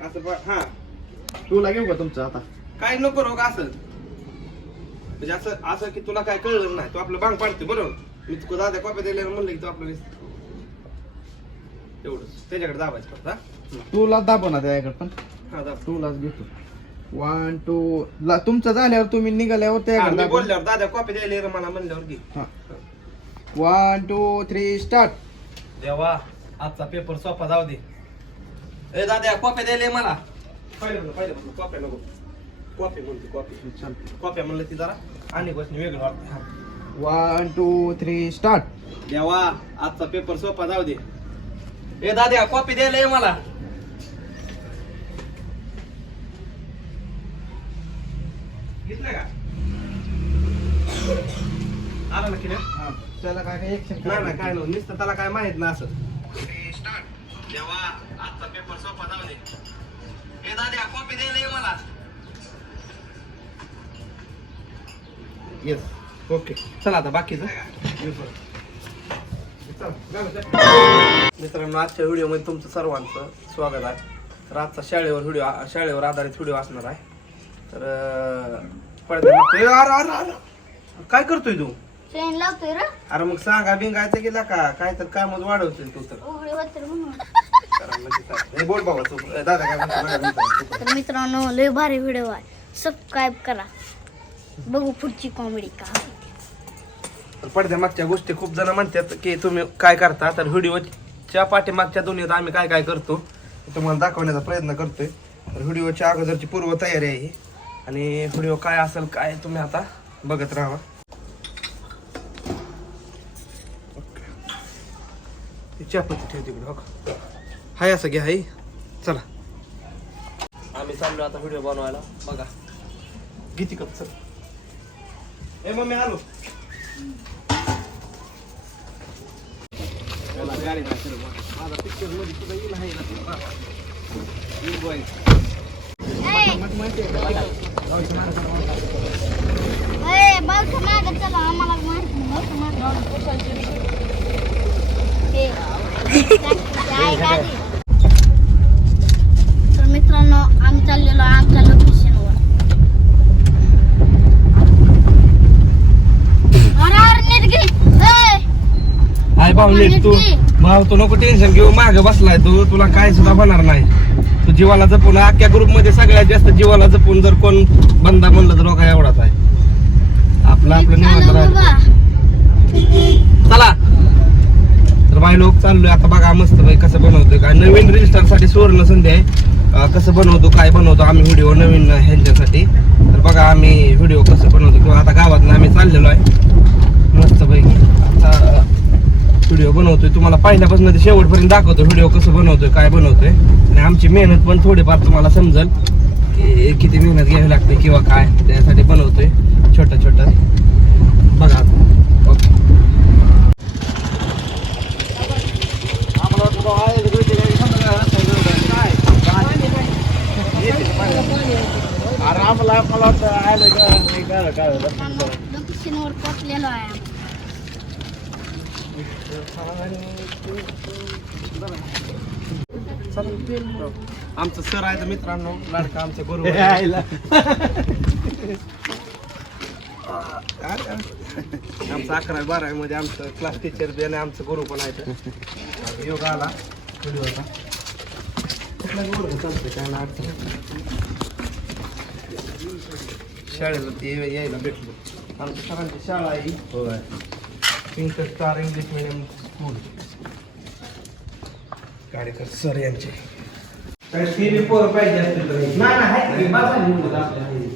असं पा- हा. तुला घेऊ का तुमचं आता? काय नको रोग असं. म्हणजे असं असं की तुला काय कळलं नाही तू आपलं बांग पाडते बरोबर? मी तुला दादा कॉपी दिल्यावर म्हणलं की तू आपलं वीस एवढंच. त्याच्याकडे दाबायचं फक्त हा? तुला दाबव ना त्याकडे पण. हा दाब. तुलाच घेतो. वन टू ला तुमचं झाल्यावर तुम्ही निघाल्यावर हा, त्याकडे मी दाबव. बोलल्यावर दादा कॉपी द्यायला रे मला म्हणल्यावर घे हा. वन टू थ्री स्टार्ट देवा आजचा पेपर सोपा जाऊ दे. ए दादा कॉपी द्यायला मला. पहिले म्हणलं पहिले म्हणलं कॉपी नको. कॉपी म्हणते कॉपी कॉपी म्हणलं ती जरा आणि गोष्ट वेगळं वाटतं. हा. वन टू थ्री स्टार्ट देवा आजचा पेपर सोपा जाऊ दे. ए दाद्या कॉपी द्यायला मला. घेतलं का? आला ना किरे त्याला काय काय नाही ना काय नव्हतं नुसतं त्याला काय माहीत ना असं. कॉपी द्यायला ये मला. येस ओके चला आता बाकीचं. मित्रांनो आजच्या व्हिडिओमध्ये तुमचं सर्वांचं स्वागत आहे. तर आजचा शाळेवर व्हिडिओ शाळेवर आधारित व्हिडिओ असणार आहे. तर अं, पडद्या मागचं- ए, अरे, अरे, अरे. काय करतोय तू? ट्रेन लावतोय रे. अरे मग सांगा बिंगायचं गेला का काय तर कामच वाढवतील तू तर. उघडी होते म्हणून. तर मित्रांनो लय भारी व्हिडिओ आहे. सबस्क्राईब करा. बघू पुढची कॉमेडी का पडद्या मागच्या गोष्टी खूप जण म्हणतात की तुम्ही काय करता तर व्हिडिओच्या पाठीमागच्या दुनियेत आम्ही काय काय करतो तुम्हाला दाखवण्याचा प्रयत्न करतोय. तर व्हिडिओच्या अगोदरची पूर्व तयारी आहे. आणि व्हिडिओ काय असेल काय तुम्ही आता बघत राहा. चहापत्ती ठेव तिकडे हो हाय असं घ्या हाय. चला. आम्ही चाललो आता व्हिडिओ बनवायला. बघा. किती कप सर ए मम्मी आलो. माझा पिक्चर मध्ये तुला येईल आहे ना आम्ही चाललेलो आमच्या लोकेशनवर हाय भाऊ नीट तू. भाऊ तू नको टेन्शन घेऊ. मागे बसलाय तू. तुला काय सुद्धा होणार नाही. तू जीवाला जपून अख्ख्या ग्रुपमध्ये सगळ्यात जास्त जीवाला जपून जर कोण बंदा म्हणलं तर काय एवढाच आहे. आपलं आपलं निवांत चालू. तर बाई लोक चाललोय. आता बघा मस्त बाई कसं बनवतोय. काय नवीन रजिस्टरसाठी सुवर्ण संधी आहे. कसं बनवतो काय बनवतो आम्ही व्हिडिओ नवीन ह्यांच्यासाठी. तर बघा आम्ही व्हिडिओ कसं बनवतो. किंवा आता गावातनं आम्ही चाललेलो आहे. मस्त पैकी आता व्हिडिओ बनवतोय. तुम्हाला पहिल्यापासून ते शेवटपर्यंत दाखवतो व्हिडिओ कसं बनवतोय काय बनवतोय. आणि आमची मेहनत पण थोडीफार तुम्हाला समजेल की किती मेहनत घ्यावी लागते किंवा काय त्यासाठी बनवतोय. छोटं छोटं बघा ओके आम्हाला मला वाटतं आलं का नाही का काय मित्रांनो, लोकेशनवर पोचलेलो आहे. आमचं सर आहे तर मित्रांनो लाडका आमच्या बरोबर आमचं अकरावी बारावी मध्ये आमचं क्लास टीचर बी आणि आमचं गुरु पण आहे. योग आला व्हिडिओ होता चालतंय काय ना अडचण. शाळेला ते यायला भेटलो. आमच्या सरांची शाळा आहे. ही. Pink star English medium school Gadekar sir यांचे. काय फी बी पोरं पाहिजे असते तर. नाही नाही आहे घरी बसा निघून आपल्या घरी.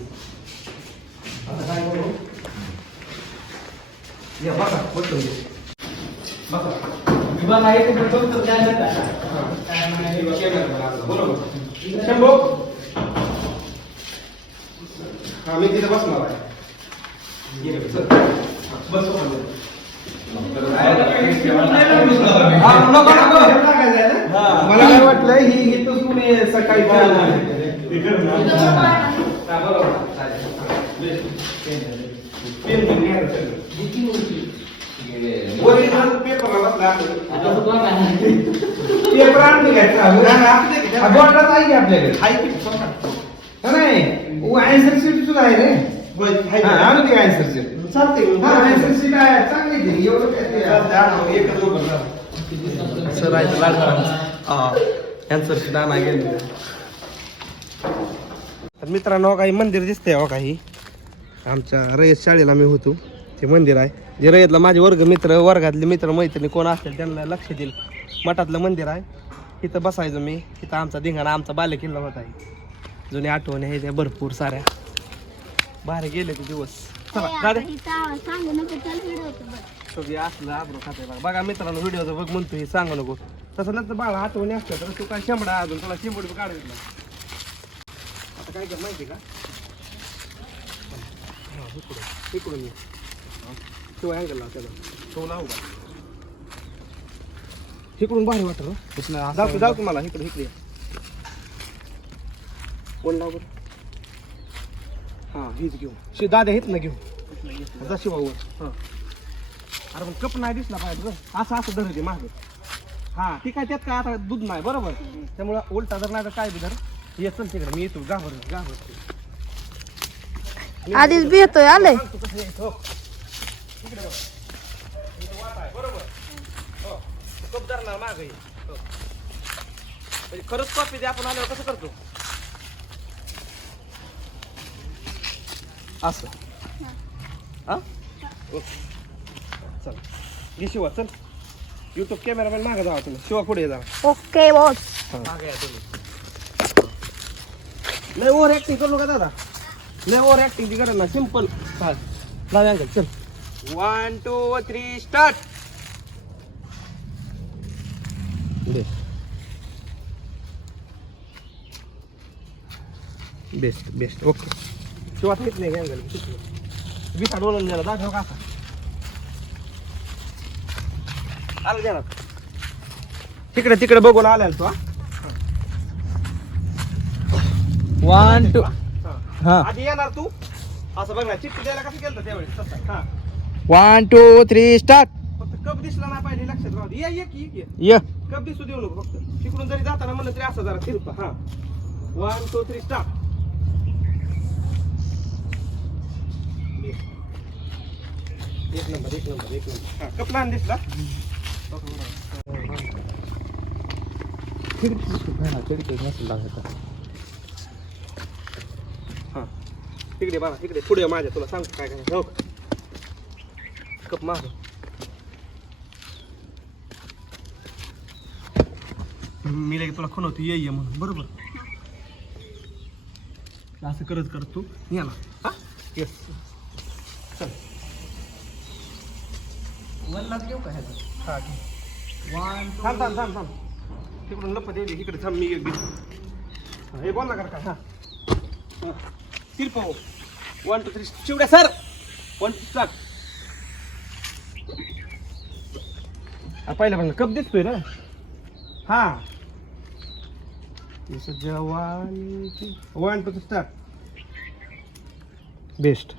आता काय करू? या बघा बसून घे. बघा बरोबर. शंभो? हा मी तिथे बसणार आहे. हा, बस. हा, नको. मला काय वाटलं ही इथंच कुणी सकाळी. ओरिजिनल पेपरला बसला पेपर आहे की आपल्याकडे? हा, नाही आन्सर शीट सुद्धा आहे रे. हा, आणू दे आन्सर शीट हा आन्सर शीट आहे चांगली आहे ती. एवढं काय ते एकच सर आहे गेले. तर मित्रांनो काही मंदिर दिसतंय हो काही. आमच्या रयत शाळेला मी होतो. ते मंदिर आहे. जे रयतला माझे वर्ग मित्र वर्गातले मित्र मैत्रिणी कोण असतील त्यांना लक्ष देईल. मठातलं मंदिर आहे. तिथं बसायचो मी. तिथं आमचा धिंगाणा आमचा बालेकिल्ला होता आहे. जुने आठवणी आहे त्या भरपूर साऱ्या. बाहेर गेले ते दिवस. चला असलं आब्रो खाते बघा बघा मित्रांनो व्हिडिओचं बघ म्हणतो हे सांगू नको. तसं नंतर बाळा आठवणी असतं तर तू काय शेंबडा अजून तुला शेंबड काढायचं नाही आता काय कर माहिती का? हा, इकडून इकडून ये. किंवा अँगल लाव त्याला तो लावू का इकडून भारी वाटत. जाऊ जाऊ की मला इकडे इकडे कोण हां हीच घेऊ. शि दादा हेच ना घेऊ. जा शिवावर हां. अरे पण कप नाही दिसला पाहिजे. असं असं धर ते मागं. हा ठीक आहे त्यात काय आता दूध नाही बरोबर. त्यामुळं उलटा जर नाही तर काय बी धर. ये चल तिकडे मी येतो. गाभर गाभर आधीच आलंय. इथं वाट आहे, बरोबर. हो कप धरणार मागं. हो. म्हणजे खरंच कॉपी दे आपण आल्यावर कसं करतो? असं. हा? ओके चल. घे शिवा चल. युट्यूब कॅमेरामॅन मागे जावा तुम्ही. शिवा पुढे जा ओके बॉस. मागे या तुम्ही लय ओव्हर ऍक्टिंग करू नका दादा. लय ओव्हर ऍक्टिंग ती करा ना. सिंपल चाल लाव अंकल चल. One two three start best best okay शिवात येत नाही अँगल विसा डोलून गेला दाखव का असा आलं द्या तिकडे तिकडे बघून आलाय तू वन टू हा. आधी येणार तू. असं बघ ना चिठ्ठी द्यायला कसं केलं त्यावेळेस? तसं हा. वन टू थ्री स्टार्ट फक्त कप दिसला नाही पाहिजे लक्षात राहू ये ये की ये. य. कप दिसू देऊ नको फक्त. तिकडून जरी जाताना म्हणलं तरी असं जरा फिरपा हा. वन टू थ्री स्टार्ट एक नंबर एक नंबर एक नंबर. हा कप लहान दिसला. हा तिकडे बाबा तिकडे पुढे माझ्या तुला सांगतो काय काय हो कप माग मी लगे तुला खुणवतो ये ये म्हणून. बरोबर? असं करत करत तू याला हा? येस चल. वल्लाच घेऊ का ह्याचं? हा ठीक. वन थांब थांब थांब थांब. तिकडून लपत येईल इकडे थांब मी एक हा, हे बोल ना कर काय हा. तिरपाव वन टू थ्री शिवड्या सर! वन टू स्टार्ट पहिला पण कप दिसतोय ना? हा. जवान वन टू स्टार्ट बेस्ट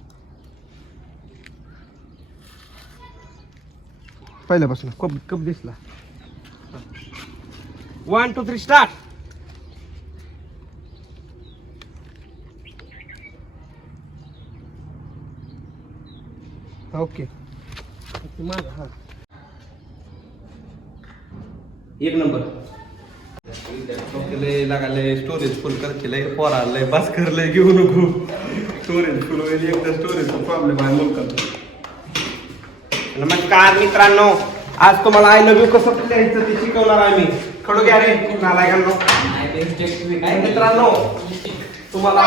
पहिल्यापासून. कप कप दिसला. One two three start okay. हा. एक नंबर. स्टोरेज फुल करते लय पोरा लय बस कर लय घेऊ नको स्टोरेज फुल होईल. एकदा स्टोरेजचा प्रॉब्लेम आहे मुलकात नमस्कार मित्रांनो. आज तुम्हाला आय लव्ह यू कसं लिहायचं ते शिकवणार आहे मी खडू घ्या रे नालायकांनो मित्रांनो तुम्हाला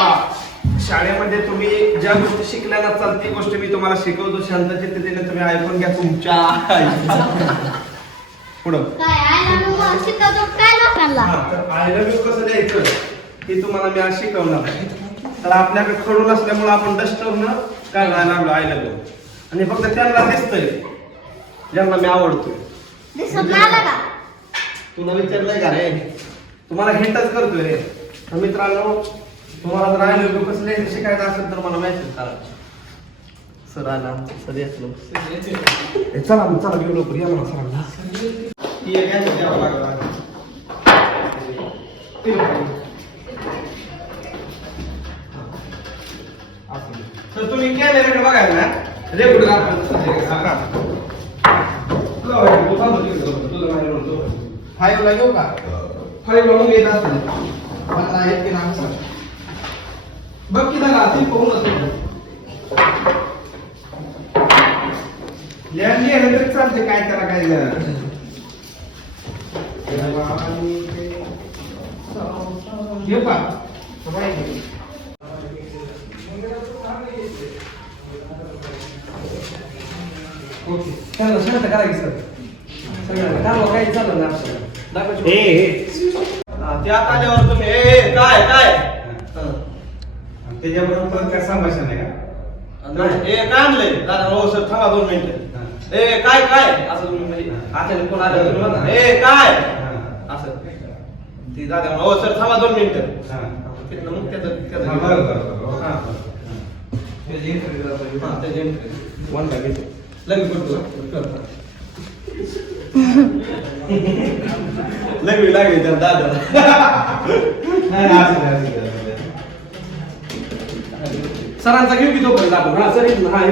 शाळेमध्ये तुम्ही ज्या गोष्टी शिकल्या नसाल ती गोष्ट मी तुम्हाला शिकवतो. शांत चित्तेने तुम्ही ऐकून घ्या तुमच्या पुढं. काय काय आय लव्ह यू कसं द्यायचं हे तुम्हाला मी आज शिकवणार आहे. तर आपल्याकडे खडू नसल्यामुळे आपण डस्टरनं काढायला लागलो? आय लव्ह यू आणि फक्त त्यांना दिसतंय. ज्यांना मी आवडतो दिसत नाही आलं का? तुला विचारलंय का रे? तुम्हाला हिंटच करतोय रे. तर मित्रांनो तुम्हाला जर आय लव्ह यू कसं लिहायचं शिकायचं असेल तर मला मेसेज करा. सर आला सर येतो ए, चला मग चला घेऊ लवकर. या मला सरांना. ती एक आहे, द्यावं लागलं. तर तुम्ही कॅमेऱ्याकडे बघायला ना रेकॉर्ड तुला तुझं फाईव्हला घेऊ का खाली वळून येत असतं मला एक की नाम सांग बघ की झाला असेल पाहून लिहायला तरी चालते काय त्याला काय घे पा ओके. चालेल शांत करा की सर. सगळं. काय काही चाललं ना हा, ते आता आल्यावर तुम्ही ए, ए, काय काय? हा. त्याच्याबरोबर पण काय संभाषण आहे का? नाही, ए काय आणलंय? दादा हो सर थांबा दोन मिनिटं. ए काय काय? असं तुम्ही म्हणजे अचानक कोण आलं तुम्ही म्हणा, ए काय? असं. ती दादा म्हणा, हो सर थांबा दोन मिनिटं. हा. तिथनं मग त्याचं हा, त्याचं. हा. हा, लगेच लागली त्या दादाला. नाही, असू दे, असू दे, असू दे. सरांचा घेऊ की तोपर्यंत आपण हा सर हा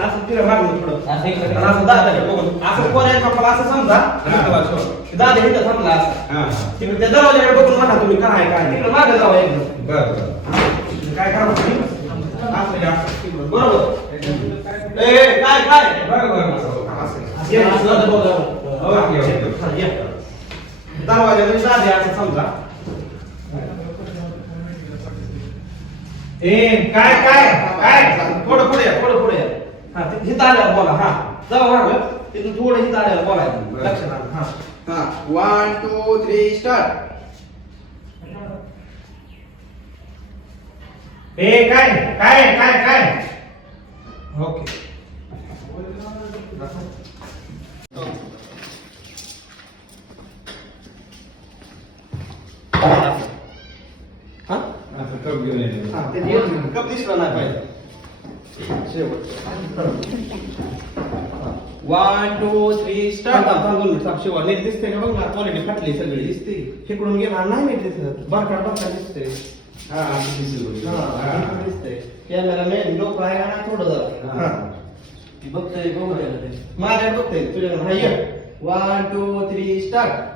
असं तिला मागणं थोडं असं दादा बघून असं आहे कपाला असं समजा. दादा इथं थांबला असं हा. तिकडे त्या दरवाजाकडे बघून म्हणा तुम्ही काय काय. तिकडे मागे जावा एकदम बरं, बरं. काय करा तुम्ही? असं बरोबर ए काय काय ये, बघा. साधे असं समजा ए काय काय काय थोडं पुढे या थोडं पुढे या हा हित आल्या आल्यावर बोला हा जाऊ मागं तिथून थोडं हित आल्यावर बोलायचं लक्षात आलं हा हा वन टू थ्री स्टार्ट ए काय? काय? काय? काय? ओके. हा? असं कप घेऊन ये. हा ते दिवस कप दिसला नाही पाहिजे. शेवट. वन टू थ्री स्टार्ट दोन मिनिट, थांब, शेवट. नीट दिसते का बघ? ना क्वालिटी फाटली सगळी. दिसते. इकडून गेला. नाही नीट दिसत. बारकाट बारकाट दिसते हा, असं दिसलं होतं. हा हा. इकडं दिसते कॅमेरा मेन लोक आहे का नाही थोडं जरा हा. बघतोय बघू माझ्या बघतोय तुझ्या हा ये one two three start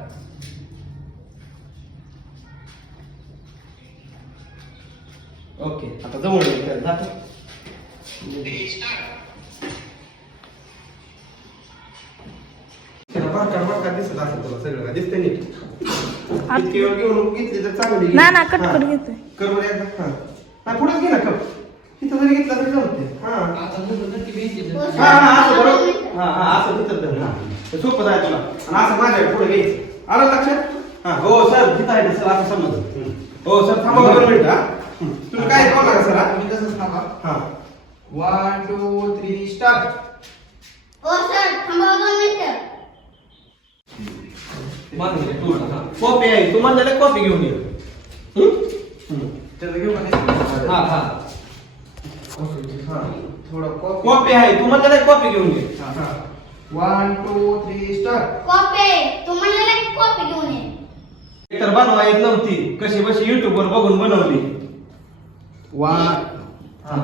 okay आता जवळ ये, चल, दाखव. तिला बारकाट बारकाट दिसत असेल तुला सगळं? दिसते नीट. इतकी वेळ घेऊन घेतली तर चांगली ना ना कट हा. कट घेतोय. कर बरं एकदा हा. नाही पुढेच घे ना कप. इथं जरी घेतला तरी जमते. हा. हा हा असं बरोबर. हा हा असं तिथं धर, हा. ते सोपं जाय तुला. आणि असं पुढे घ्यायचं आलं लक्षात? हा. हो सर तिथं आहे सर असं समज हो सर थांबा दोन मिनिटं हा. हं. तुम्ही काय बोलला का सर हा? मी तसंच थांबा. हा. वन टू थ्री स्टार्ट हो सर थांबा दोन मिनिटं. हा. कॉपी आहे. तू म्हणलेलं कॉपी घेऊन ये. हं? हं. हा हा हा. कॉपी कॉपी आहे. तू म्हणलेलं कॉपी घेऊन ये. हा one two three start copy तू म्हणलेला की कॉपी घेऊन ये. तर बनवा येत नव्हती. कशी बशी युट्यूब वर बघून बनवली. वन हा.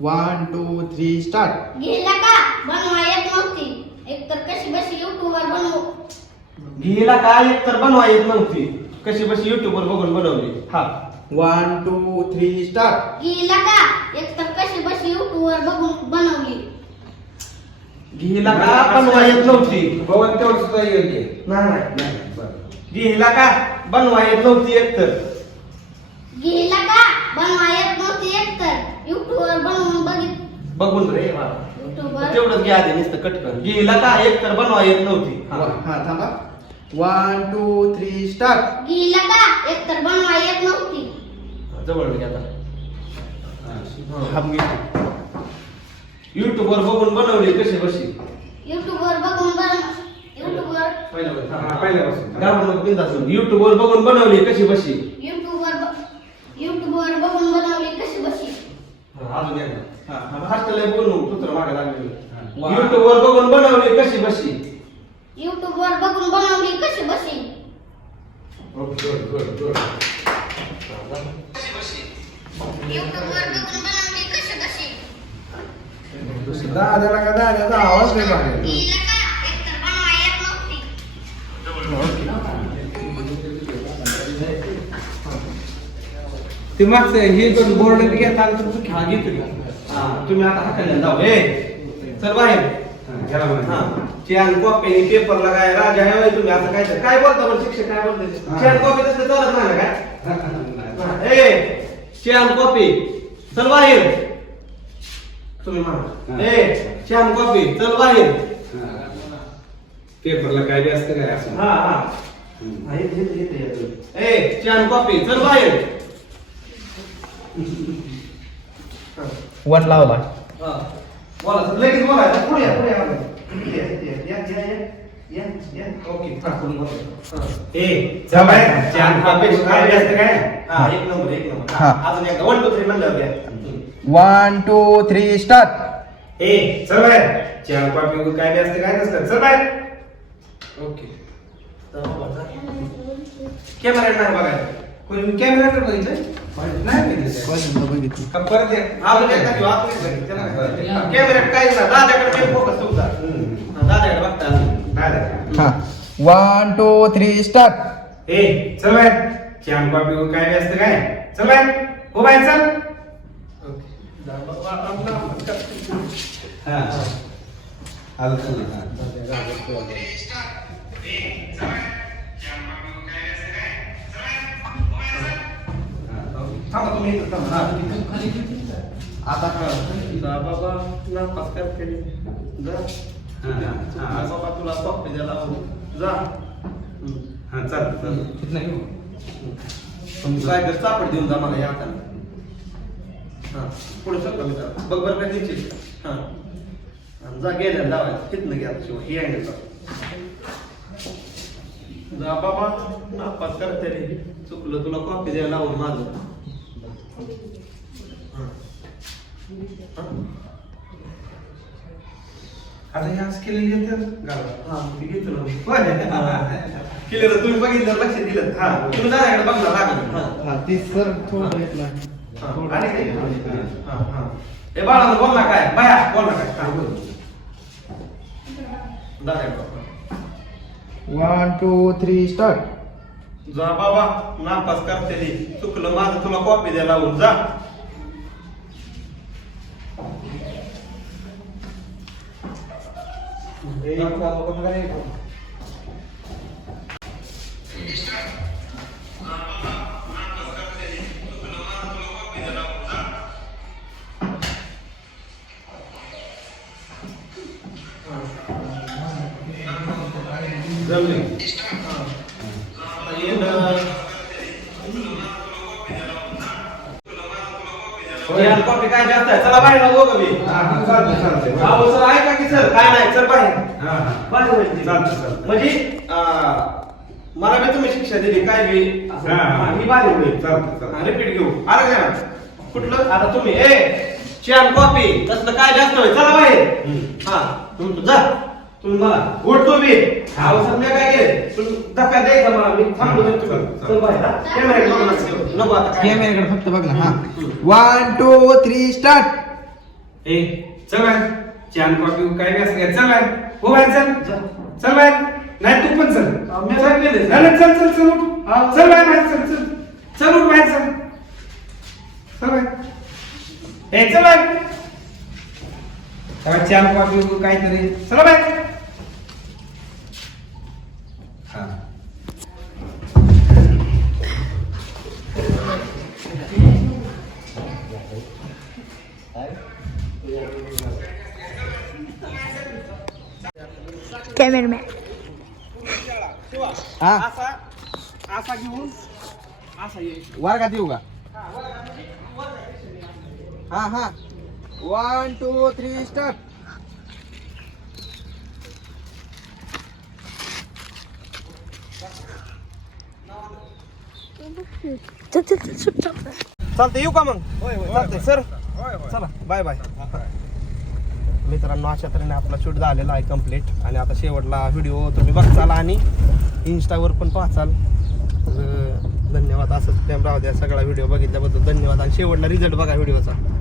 वन टू थ्री स्टार्ट गेला का? बनवा येत नव्हती. एकतर कशी बशी युट्यूब वर बनवू. घीला काय एक तर बनवा येत नव्हती कशी बशी युट्यूब वर बघून बनवली. हा. वन टू थ्री स्टार्ट गेला का? एकतर कशी बशी युट्यूब वर बघून बनवली. घीला का? बनवा येत नव्हती पवन तेवढं सुद्धा योग्य आहे. नाही नाही नाही, बरं. घीला का? बनवा येत नव्हती एक तर. गेला का? बनवा येत नव्हती एकतर युट्यूब वर बनवून बघित. बघून रे वर. तेवढंच घ्या आधी नुसतं कटकन घीला का? एक तर बनवा येत नव्हती हा. हा थांबा. वन टू थ्री स्टार्ट गेला का? एकतर बनवा येत नव्हती. जवळ घे आता. हा. युट्यूब वर बघून बनवली कशी बशी? युट्यूब वर बघून बन युट्यूब वर. पहिल्यापासून. हा. युट्यूब वर बघून बनवली कशी बशी युट्यूब वर युट्यूब वर बघून बनवली कशी बशी हा, अजून एकदा हा फास्ट लय बोलू सूत्र मागे लागले वा. युट्यूब वर बघून बनवली कशी बशी युट्यूब वर बघून बनवली कशी बशी युट्यूब वर बघून बनवली कशी बशी दाद्याला का दाद्याचा आवाज नाही लागेल तिला का एकतर बनवा येत नव्हती ते मागचं हे पण बोर्ड घेता आलं तर तू हा घेतो हा तुम्ही आता हाताने जाऊ. ए चल बाहेर. हा चॅन कॉपी पेपरला काय राजा आहे होय तुम्ही? काय काय बोलता बरं शिक्षक काय बोलते चॅन कॉपी तसं चालत नाही ना काय हा, ए चॅन कॉपी चल बाहेर. तुम्ही म्हणा. ए चॅन कॉपी चल बाहेर. पेपरला काय बी असतं काय असं? हा हा. हा. ए चॅन कॉपी चल बाहेर. वन लावला. हा. लगेच बोलायचं पुढे या पुढे या. या, या, या, या, या, या, या. ओके. हा, बोला. हा. ए बाहेर. काय बी असतं काय? हा एक नंबर एक नंबर. हा. हा, अजून एकदा. One two three one two three start ए चल बाहेर. चॅन कॉपी काय बी असतं काय नसतं. चल बाहेर. ओके. कॅमेरा नाही बघायचं कोणी कॅमेराकडे बघितलं नाही बघितलं. का परत आपण बघितलं. त्याला काय करायचं? कॅमेऱ्यात काहीच नाही दादाकडे फोकस तुमचा हा, दादाकडे बघता अजून. दादा हा. वन टू थ्री स्टार्ट ए चल बाहेर. चॅन कॉपी काय बी असतं काय? चल बाहेर. हो बाहेर चल. हा. आलं चल हा. थांबा तुम्ही इथं थांबा. हा, तुम्ही खाली आता. जा बाबा नापास करते जा हा, हा, हा. जा बाबा तुला सोपे द्यायला. जा हम्म. हा चल चल तिथं नाही हो. काय कर चापड देऊन जा मला या हाताने हा पुढे सरका मी जरा. बघ बरं काय द्यायची हा आणि जा गेल्या लावायचं तिथनं घ्या शिवाय ही अँगल जा बाबा नापास करते रे चुकलं तुला कॉपी द्यायला लावून माझं. आता हे असं केलेलं येतं गावात. हा, मी घेतो ना. केलं तर तुम्ही बघितलं लक्ष दिलं. हा. तुम्ही दादाकडे बघणार लागलं. हा. हा ती सर थोडं येत नाही हा, आणि काही? हा, हा. ए बाळा बोल ना काय? बाया बोल ना काय? हा, बोल. बघ. वन टू थ्री स्टार्ट जा बाबा नापास करते चुकलं माझं तुला कॉपी द्यायला लावून जा. जमले काय जास्त आहे. चला बाहेर दोघं बी. हा हा चालतंय चालतंय. सर ऐका की सर काय नाही सर बाहेर. म्हणजे अं, मला बी तुम्ही शिक्षा दिली काय बी. असं. हा, हा. हा, मी बाहेर होईल चालतं, चालतं. रिपीट घेऊ. आलं का? कुठलं? आता तुम्ही. ए चॅन कॉपी तसलं काय जास्त होईल? चला बाहेर. हा तुम्ही जा. तुम्ही मला उठतो मी सर मी काय केलं तुम्ही धक्का द्यायचा मला? मी थांबलो नाही तुम्ही चल बाहेर. कॅमेऱ्याकडे बघू नका. नको आता. काय. फक्त बघ ना हा. वन टू थ्री स्टार्ट ए चल चॅन कॉपी काय असतं काय चल हो बाहेर चल. चल. बाहेर नाही तू पण चल. मी काय केलं नाही, नाही, चल चल चल उठ. हा. चल बाहेर चल चल. चल उठ बाहेर चल. चल ए चल तेव्हा चॅन कॉपी काहीतरी. चला बाहेर वर्गात येऊ का? हा हा. वन टू थ्री स्टार्ट चालतंय येऊ का मग? चालतंय सर. चला बाय बाय मित्रांनो अशा तऱ्हेने आपला शूट झालेला आहे कंप्लीट आणि आता शेवटला व्हिडिओ तुम्ही बघचाल आणि इन्स्टावर पण पाहचाल धन्यवाद. असंच प्रेम राहू द्या. सगळा व्हिडिओ बघितल्याबद्दल धन्यवाद. आणि शेवटला रिझल्ट बघा व्हिडिओचा